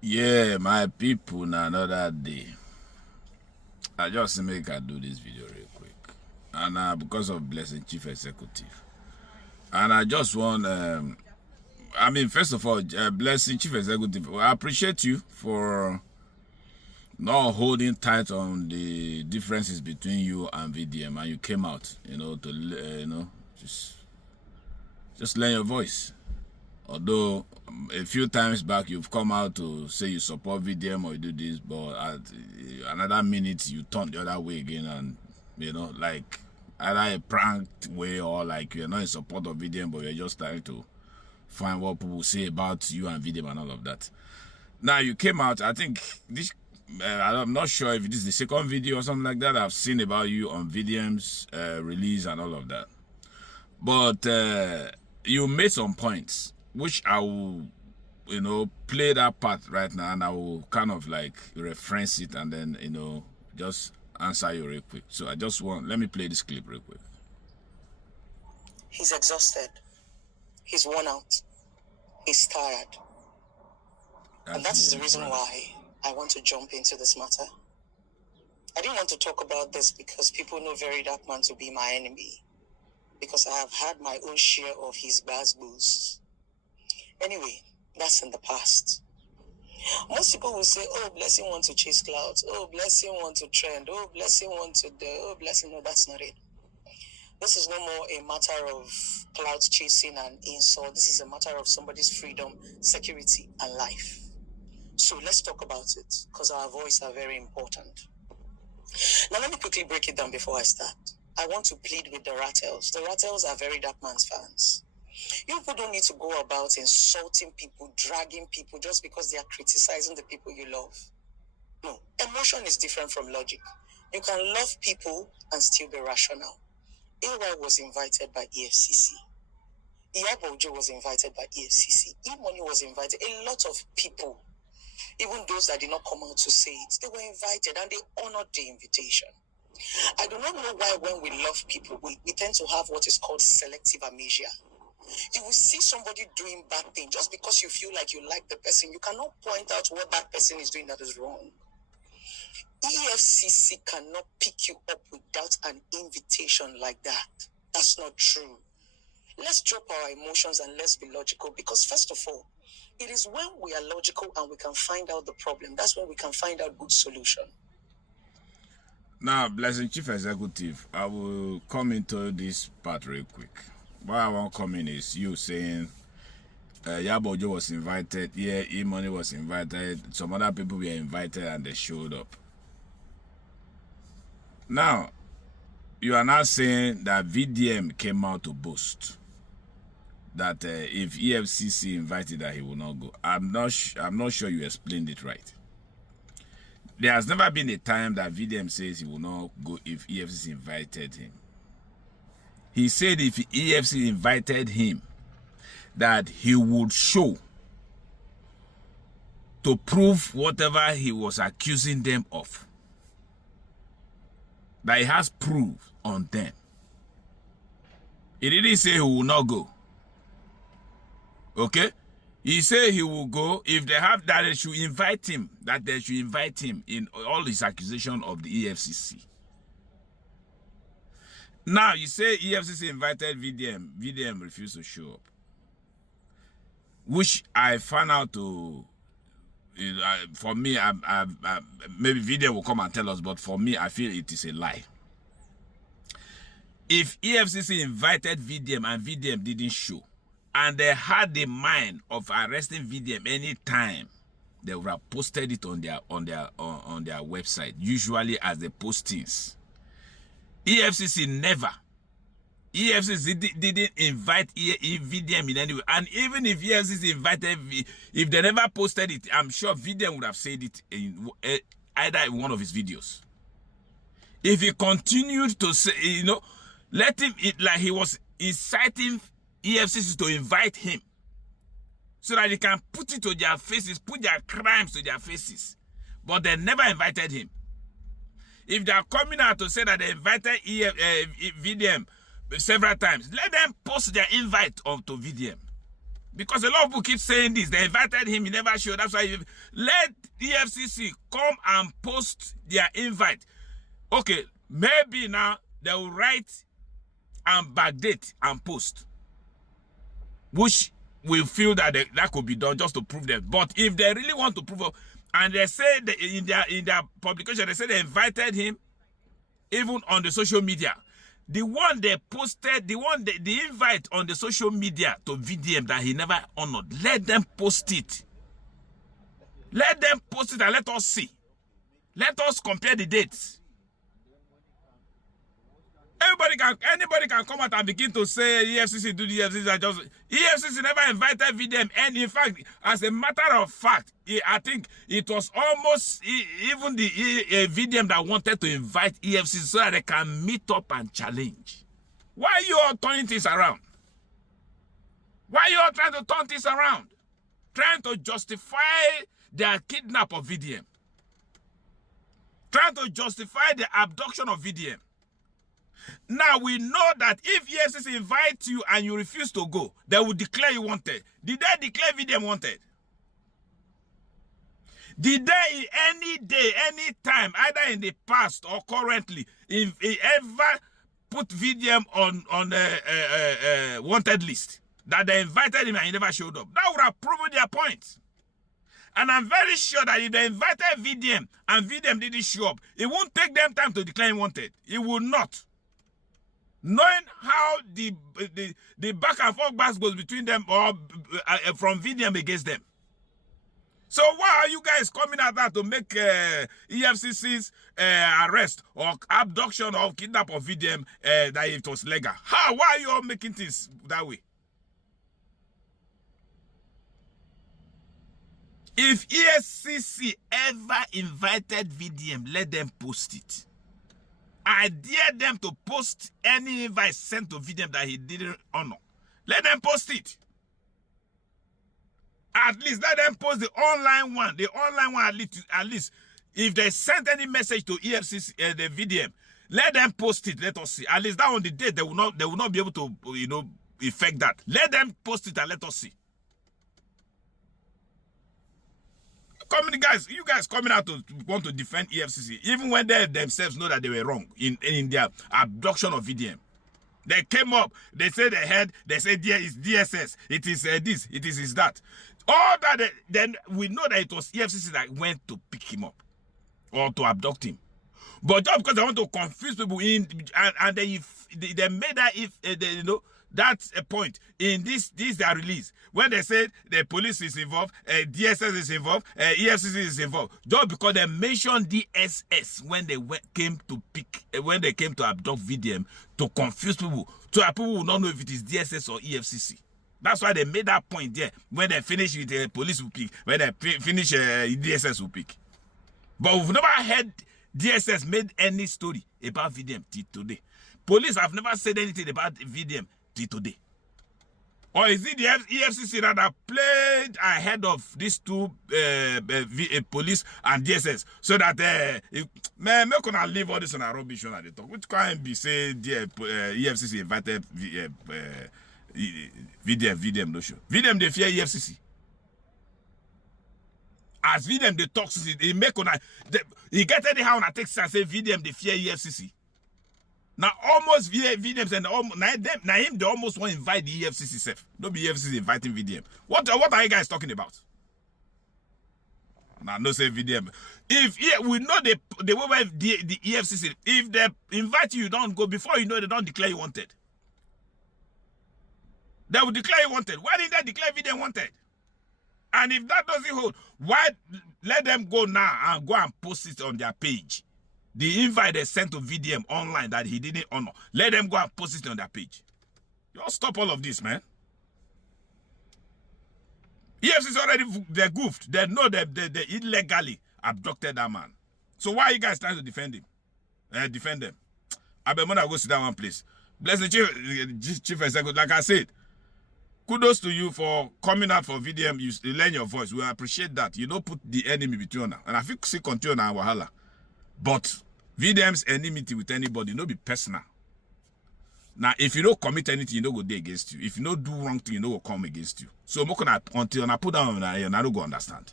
Yeah, my people, na another day. I just make I do this video real quick. And because of Blessing Chief Executive. And I just want, first of all, Blessing Chief Executive, I appreciate you for not holding tight on the differences between you and VDM. And you came out, to, just lend your voice. Although a few times back you've come out to say you support VDM or you do this, but at another minute you turn the other way again, and like either a pranked way or like you're not in support of VDM, but you're just trying to find what people say about you and VDM and all of that. Now you came out, I think this, I'm not sure if this is the second video or something like that I've seen about you on VDM's release and all of that. But you made some points which I will, play that part right now, and I will kind of like reference it and then, just answer you real quick. So let me play this clip real quick. He's exhausted. He's worn out. He's tired. And that is the reason why I want to jump into this matter. I didn't want to talk about this because people know Very Dark Man to be my enemy, because I have had my own share of his bad boosts. Anyway, that's in the past. Most people will say, oh, Blessing wants to chase clouds. Oh, Blessing wants to trend. Oh, Blessing wants to do. Oh, Blessing. No, that's not it. This is no more a matter of cloud chasing and insult. This is a matter of somebody's freedom, security, and life. So let's talk about it, because our voices are very important. Now, let me quickly break it down before I start. I want to plead with the Rattles. The Rattles are Very Dark Man's fans. You people don't need to go about insulting people, dragging people just because they are criticizing the people you love. No, emotion is different from logic. You can love people and still be rational. AY was invited by EFCC. Iyabojo was invited by EFCC. E-Money was invited. A lot of people, even those that did not come out to say it, they were invited and they honored the invitation. I do not know why when we love people, we tend to have what is called selective amnesia. You will see somebody doing bad things just because you feel like you like the person. You cannot point out what that person is doing that is wrong. EFCC cannot pick you up without an invitation like that. That's not true. Let's drop our emotions and let's be logical, because first of all, it is when we are logical and we can find out the problem, that's when we can find out good solution. Now, Blessing Chief Executive, I will come into this part real quick. What I want to come in is you saying Yabojo was invited, yeah, E-Money was invited, some other people were invited and they showed up. Now, you are now saying that VDM came out to boast that if EFCC invited that he will not go. I'm not sure you explained it right. There has never been a time that VDM says he will not go if EFCC invited him. He said if EFCC invited him, that he would show to prove whatever he was accusing them of. That he has proof on them. He didn't say he will not go. Okay? He said he will go if they have that they should invite him. That they should invite him in all his accusation of the EFCC. Now you say EFCC invited VDM. VDM refused to show up. Which I found out to, for me, maybe VDM will come and tell us, but for me, I feel it is a lie. If EFCC invited VDM and VDM didn't show, and they had the mind of arresting VDM anytime, they would have posted it on their website, usually as the postings. EFCC never. EFCC didn't invite VDM in any way. And even if EFCC invited, if they never posted it, I'm sure VDM would have said it in either in one of his videos. If he continued to say, let him, like he was inciting EFCC to invite him so that they can put it to their faces, put their crimes to their faces. But they never invited him. If they are coming out to say that they invited VDM several times, let them post their invite onto VDM. Because a lot of people keep saying this. They invited him, he never showed. That's why let EFCC come and post their invite. Okay, maybe now they will write and backdate and post, which we feel that that could be done just to prove them. But if they really want to prove, and they say that in their publication, they say they invited him even on the social media. The one they posted, the invite on the social media to VDM that he never honored, let them post it. Let them post it and let us see. Let us compare the dates. Anybody can come out and begin to say EFCC do the EFCC. EFCC never invited VDM, and in fact, as a matter of fact, I think it was almost even the VDM that wanted to invite EFCC so that they can meet up and challenge. Why are you all turning things around? Why are you all trying to turn things around? Trying to justify their kidnap of VDM. Trying to justify the abduction of VDM. Now we know that if EFCC invites you and you refuse to go, they will declare you wanted. Did they declare VDM wanted? Did they any day, any time, either in the past or currently, if ever put VDM on a wanted list? That they invited him and he never showed up. That would have proven their point. And I'm very sure that if they invited VDM and VDM didn't show up, it won't take them time to declare him wanted. It will not. Knowing how the back and forth bass goes between them or from VDM against them. So why are you guys coming at that to make EFCC's arrest or abduction or kidnap of VDM that it was legal? How? Why are you all making things that way? If EFCC ever invited VDM, let them post it. I dare them to post any invite sent to VDM that he didn't honor. Let them post it. At least let them post the online one. The online one, at least if they sent any message to EFCC, the VDM, let them post it. Let us see. At least that on the day they will not be able to, effect that. Let them post it and let us see. You guys coming out to want to defend EFCC, even when they themselves know that they were wrong in their abduction of VDM. They came up, they said they said it's DSS, it is this, it is that. All that, then we know that it was EFCC that went to pick him up or to abduct him. But just because they want to confuse people and they made that that's a point in this their release when they said the police is involved, DSS is involved, EFCC is involved, just because they mentioned DSS when they came to abduct VDM to confuse people, so that people will not know if it is DSS or EFCC. That's why they made that point there. When they finish with the police will pick, when they finish DSS will pick. But we've never heard DSS made any story about VDM till today. Police have never said anything about VDM till today. Or is it the EFCC that played ahead of these two police and DSS so that man, make gonna leave all this on a rubbish when they talk. Which can't be say EFCC invited VDM no show. VDM they fear EFCC. As VDM they talk, they make on he get anyhow on a text and say VDM they fear EFCC. Now almost VDM and now him they almost want to invite the EFCC self. Don't be EFCC inviting VDM. What are you guys talking about? Now no say VDM. We know the way the EFCC, if they invite you don't go, before you know they don't declare you wanted. They will declare you wanted. Why didn't they declare VDM wanted? And if that doesn't hold, why let them go now and go and post it on their page? The invite they sent to VDM online that he didn't honor. Let them go and post it on their page. You all stop all of this, man. EFCC already, they're goofed. They know they illegally abducted that man. So why are you guys trying to defend him? Defend them. I bet when I go sit down one place. Bless the chief executive. Like I said, kudos to you for coming out for VDM. You learn your voice. We appreciate that. You don't put the enemy between us. And I think see continue on wahala. But VDM's enmity with anybody, no be personal. Now, if you don't commit anything, you don't go there against you. If you don't do wrong thing, you don't go come against you. So until I put down, I don't go understand.